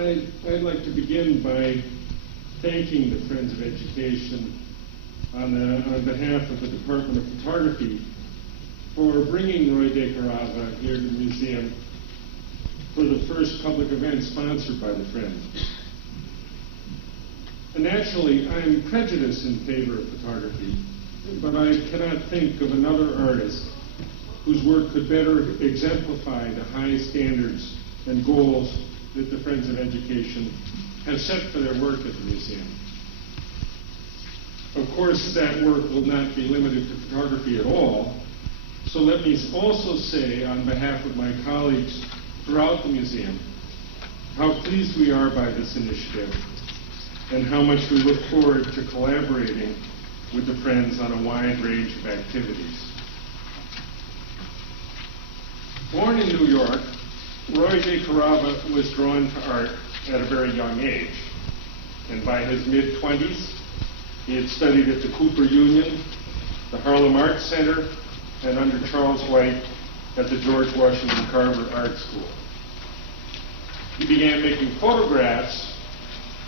I'd like to begin by thanking the Friends of Education on behalf of the Department of Photography for bringing Roy DeCarava here to the museum for the first public event sponsored by the Friends. And naturally, I'm prejudiced in favor of photography, but I cannot think of another artist whose work could better exemplify the high standards and goals that the Friends of Education have set for their work at the museum. Of course, that work will not be limited to photography at all, so let me also say on behalf of my colleagues throughout the museum how pleased we are by this initiative and how much we look forward to collaborating with the Friends on a wide range of activities. Born in New York, Roy DeCarava was drawn to art at a very young age, and by his mid-20s, he had studied at the Cooper Union, the Harlem Art Center, and under Charles White at the George Washington Carver Art School. He began making photographs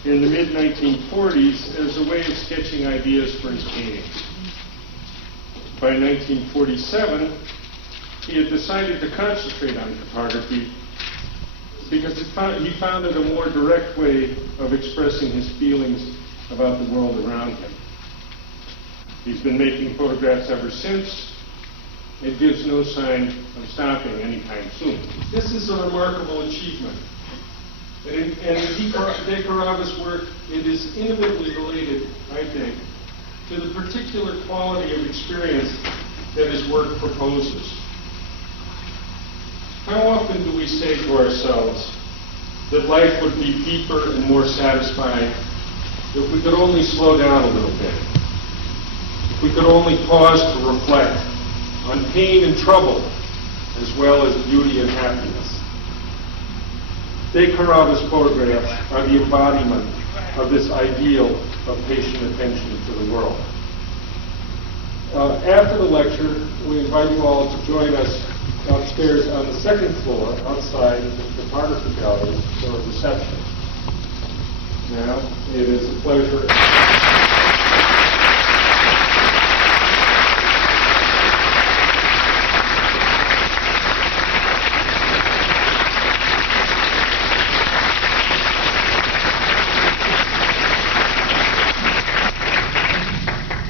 in the mid-1940s as a way of sketching ideas for his paintings. By 1947, he had decided to concentrate on photography because he found it a more direct way of expressing his feelings about the world around him. He's been making photographs ever since. It gives no sign of stopping anytime soon. This is a remarkable achievement. And in DeCarava's work, it is intimately related, I think, to the particular quality of experience that his work proposes. How often do we say to ourselves that life would be deeper and more satisfying if we could only slow down a little bit, if we could only pause to reflect on pain and trouble as well as beauty and happiness? DeCarava's photographs are the embodiment of this ideal of patient attention to the world. After the lecture, we invite you all to join us upstairs on the second floor outside the photography gallery for a reception. Now, it is a pleasure.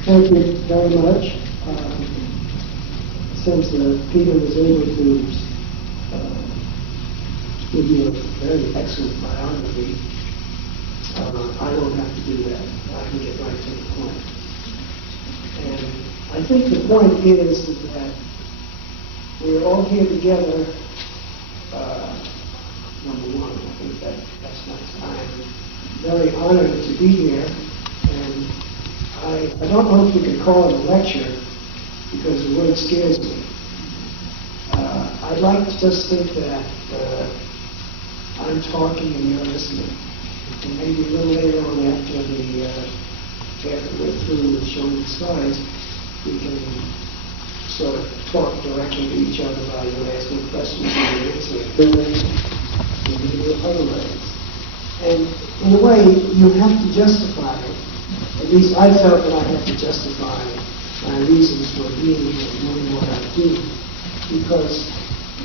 Thank you very much. Since Peter was able to give you a very excellent biography, I don't have to do that. I can get right to the point. And I think the point is that we're all here together. Number one, I think that's nice. I'm very honored to be here, and I don't know if you can call it a lecture, because the word scares me. I'd like to just think that I'm talking and you're listening. And maybe a little later on after we're through with showing the slides, we can sort of talk directly to each other while you're asking questions and you're answering. Maybe other ways. And in a way, you have to justify it. At least I felt that I had to justify my reasons for being here and doing what I do, because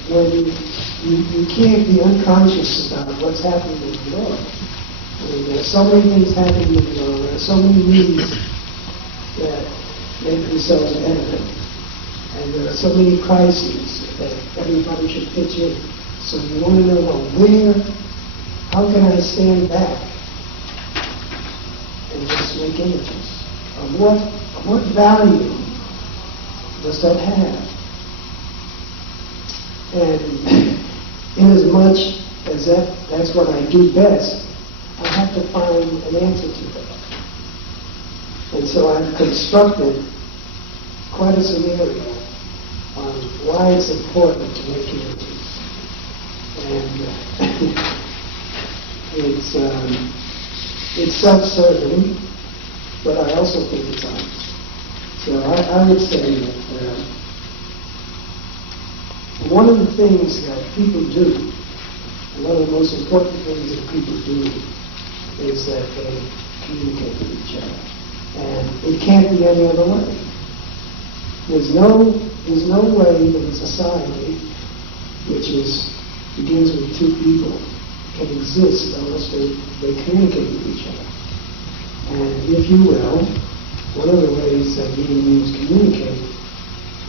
when you can't be unconscious about what's happening in the world. I mean, there are so many things happening in the world, there are so many needs that make themselves evident, and there are so many crises that everybody should pitch in. So you want to know, well, how can I stand back and just make images? Of what value does that have? And in as much as that's what I do best, I have to find an answer to that. And so I've constructed quite a scenario on why it's important to make images. And it's self-serving, but I also think it's honest. So I would say that one of the things that people do, one of the most important things that people do is that they communicate with each other. And it can't be any other way. There's no way that a society which begins with two people can exist unless they communicate with each other. And if you will, one of the ways that human beings communicate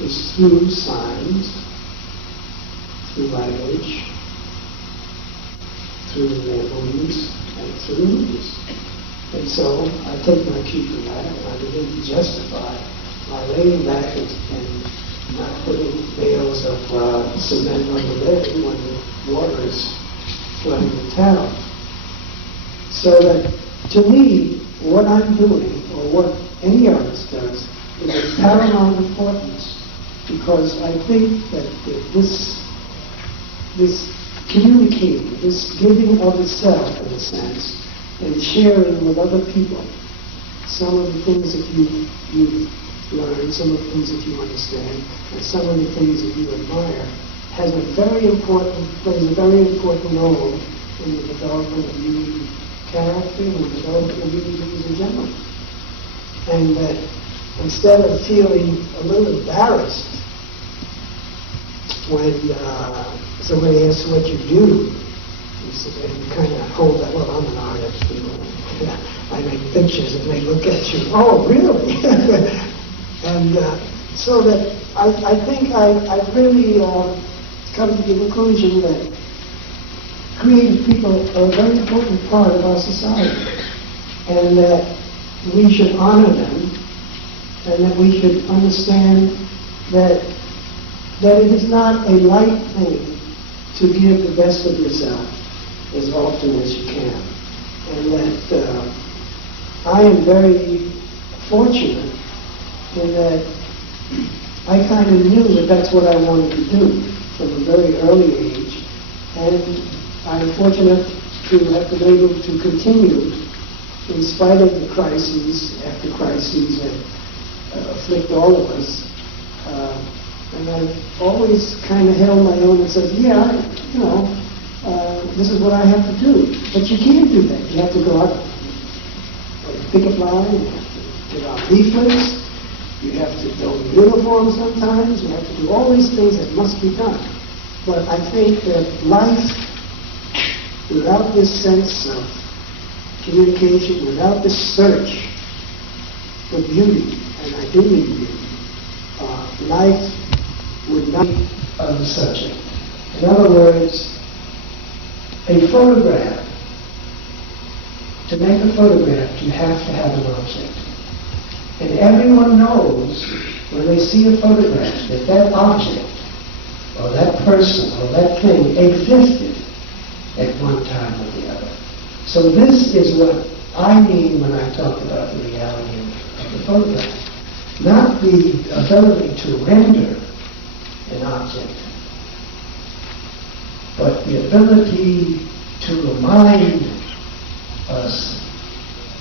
is through signs, through language, through their movies, and through movies. And so I take my cue from that, and I begin to justify my laying back and not putting bales of cement on the levee when the water is flooding the town. So that, to me, what I'm doing, or what any artist does, is of paramount importance, because I think that this communicating, this giving of itself, in a sense, and sharing with other people some of the things that you've learned, some of the things that you understand, and some of the things that you admire, plays a very important role in the development of human character and the development of human beings in general. And that instead of feeling a little embarrassed when somebody asks what you do, you kind of hold that, well, I'm an artist, you know. I make pictures and they look at you, oh, really? And so that I think I've really come to the conclusion that creative people are a very important part of our society, and that we should honor them, and that we should understand that it is not a light thing to give the best of yourself as often as you can. And that I am very fortunate in that I kind of knew that that's what I wanted to do from a very early age, and I'm fortunate to have been able to continue in spite of the crises after crises that afflict all of us. And I've always kind of held my own and said, yeah, this is what I have to do. But you can't do that. You have to go out, pick a line, you have to get out leaflets, you have to build a uniform sometimes, you have to do all these things that must be done. But I think that life, without this sense of communication, without this search for beauty, and I do mean beauty, life would not be the subject. In other words, a photograph, to make a photograph, you have to have an object. And everyone knows when they see a photograph that that object, or that person, or that thing existed at one time or the other. So this is what I mean when I talk about the reality of the photograph. Not the ability to render an object, but the ability to remind us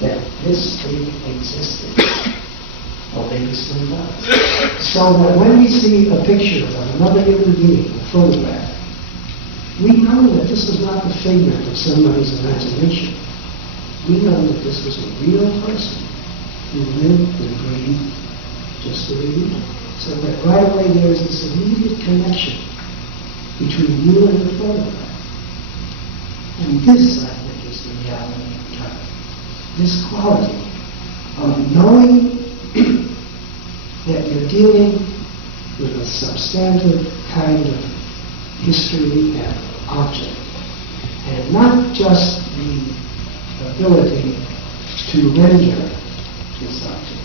that this thing existed, or maybe still does. So that when we see a picture of another human being, a photograph, we know that this was not the figment of somebody's imagination. We know that this was a real person who lived and breathed just the way we do. So that right away there is this immediate connection between you and the photograph. And this, I think, is the reality of time. This quality of knowing that you're dealing with a substantive kind of history and object, and not just the ability to render this object.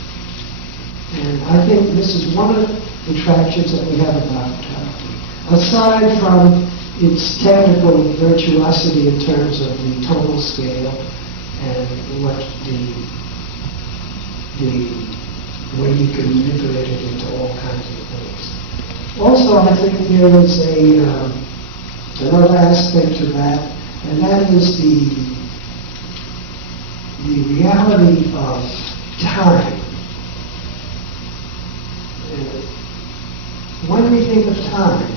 And I think this is one of the attractions that we have about photography. Aside from its technical virtuosity in terms of the tonal scale and what the way you can manipulate it into all kinds of things. Also, I think there is another aspect to that, and that is the reality of time. When we think of time,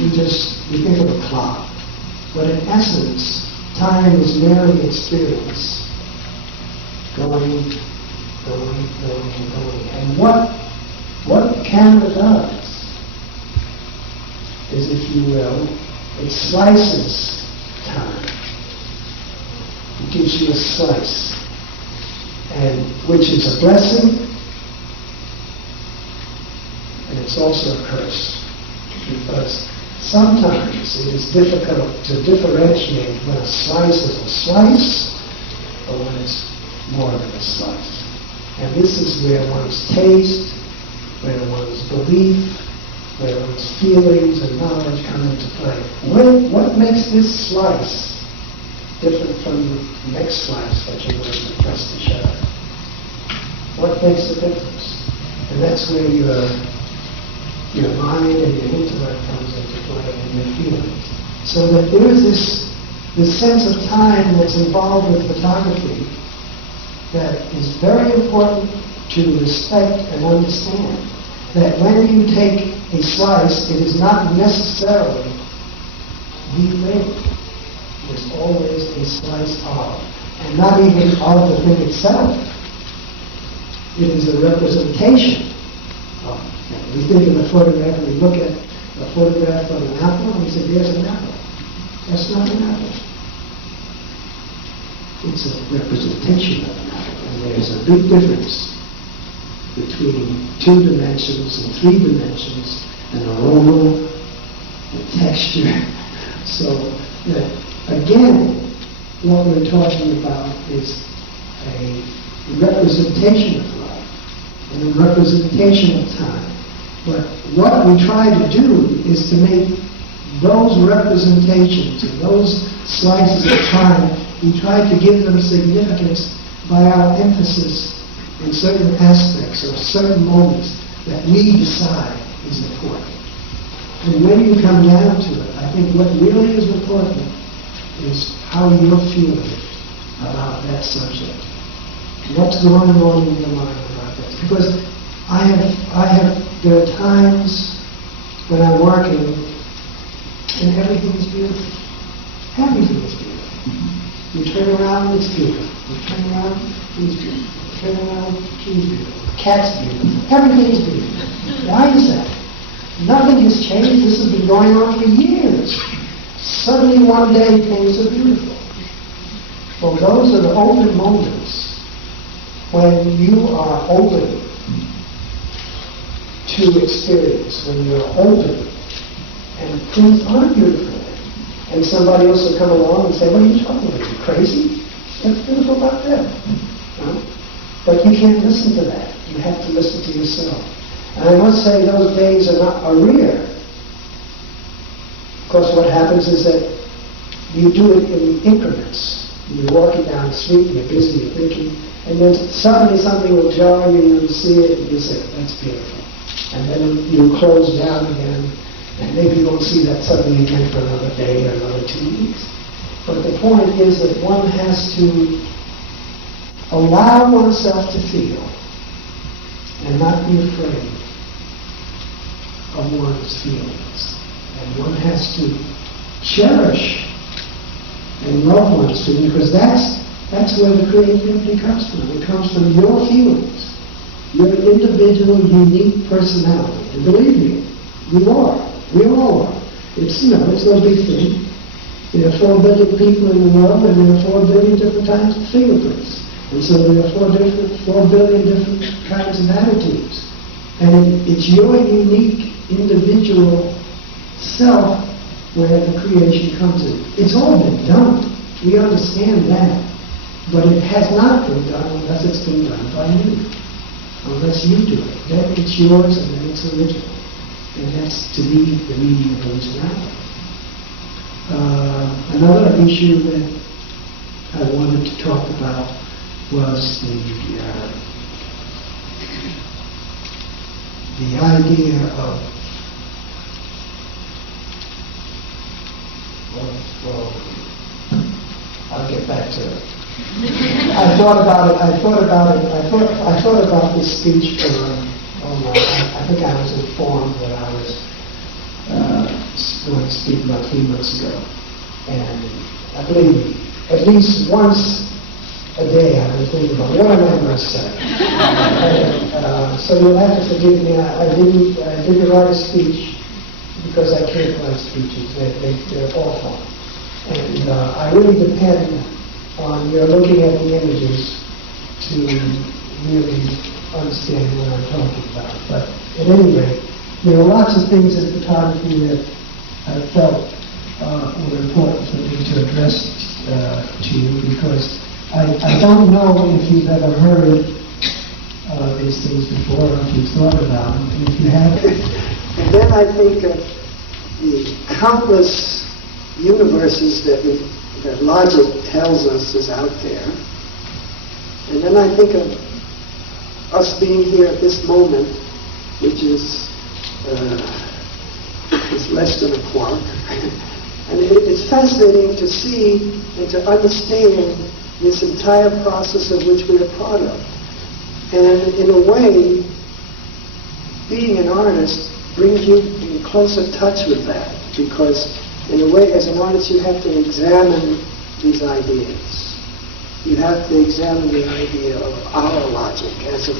we think of a clock. But in essence, time is merely experience. Going, going, going, and going. And what the camera does is, if you will, it slices time. It gives you a slice, and which is a blessing, and it's also a curse, because sometimes it is difficult to differentiate when a slice is a slice or when it's more than a slice. And this is where one's taste, where one's belief, where one's feelings and knowledge come into play. What makes this slice different from the next slice that you're going to press the shutter? What makes the difference? And that's where your mind and your intellect comes into play, and your feelings. So that there is this sense of time that's involved with photography that is very important to respect and understand. That when you take a slice, it is not necessarily the thing. There's always a slice of, and not even of the thing itself. It is a representation of. We think of a photograph, and we look at a photograph of an apple, and we say, there's an apple. That's not an apple. It's a representation of an apple. And there's a big difference between 2 dimensions and 3 dimensions, and aroma, and texture. So, again, what we're talking about is a representation of life, and a representation of time. But what we try to do is to make those representations and those slices of time, we try to give them significance by our emphasis in certain aspects or certain moments that we decide is important. And when you come down to it, I think what really is important is how you're feeling about that subject. What's going on in your mind about this? Because there are times when I'm working and everything is beautiful. Everything is beautiful. You turn around, it's beautiful. You turn around, it's beautiful. You turn around, she's beautiful. The cat's beautiful. Everything is beautiful. Why is that? Nothing has changed. This has been going on for years. Suddenly one day things are beautiful. Well, those are the open moments when you are open to experience, when you're open and things are beautiful. And somebody else will come along and say, what are you talking about? Are you crazy? What's beautiful about that? No? But you can't listen to that. You have to listen to yourself. And I must say those days are rare. Of course, what happens is that you do it in increments. You're walking down the street, you're busy, you're thinking, and then suddenly something will jar you, and you see it, and you say, that's beautiful. And then you close down again, and maybe you won't see that suddenly again for another day or another 2 weeks. But the point is that one has to allow oneself to feel and not be afraid of one's feelings. And one has to cherish and love one's feelings, because that's where the creativity comes from. It comes from your feelings, your individual, unique personality. And believe me, you are. We all are. It's no big thing. There are 4 billion people in the world, and there are 4 billion different kinds of fingerprints. And so there are 4 billion different kinds of attitudes. And it's your unique individual self where the creation comes in. It's all been done. We understand that. But it has not been done unless it's been done by you. Unless you do it. Then it's yours, and then it's original. And that's, to me, the meaning of originality. Another issue that I wanted to talk about was the idea of, well, I'll get back to it. I thought about this speech for, I think I was informed that I was going to speak about 3 months ago. And I believe at least once a day I was thinking about what am I going to say. So you'll have to forgive me. I didn't write a speech because I can't write speeches. They're awful. And I really depend on your looking at the images to really understand what I'm talking about. But at any rate, there are lots of things in photography that I felt were important for me to address to you, because I don't know if you've ever heard these things before, or if you've thought about them. And if you have, and then I think of the countless universes that logic tells us is out there. And then I think of us being here at this moment, which is less than a quark. And it's fascinating to see and to understand this entire process of which we are part of. And in a way, being an artist brings you in closer touch with that, because in a way, as an artist, you have to examine these ideas. You have to examine the idea of our logic as a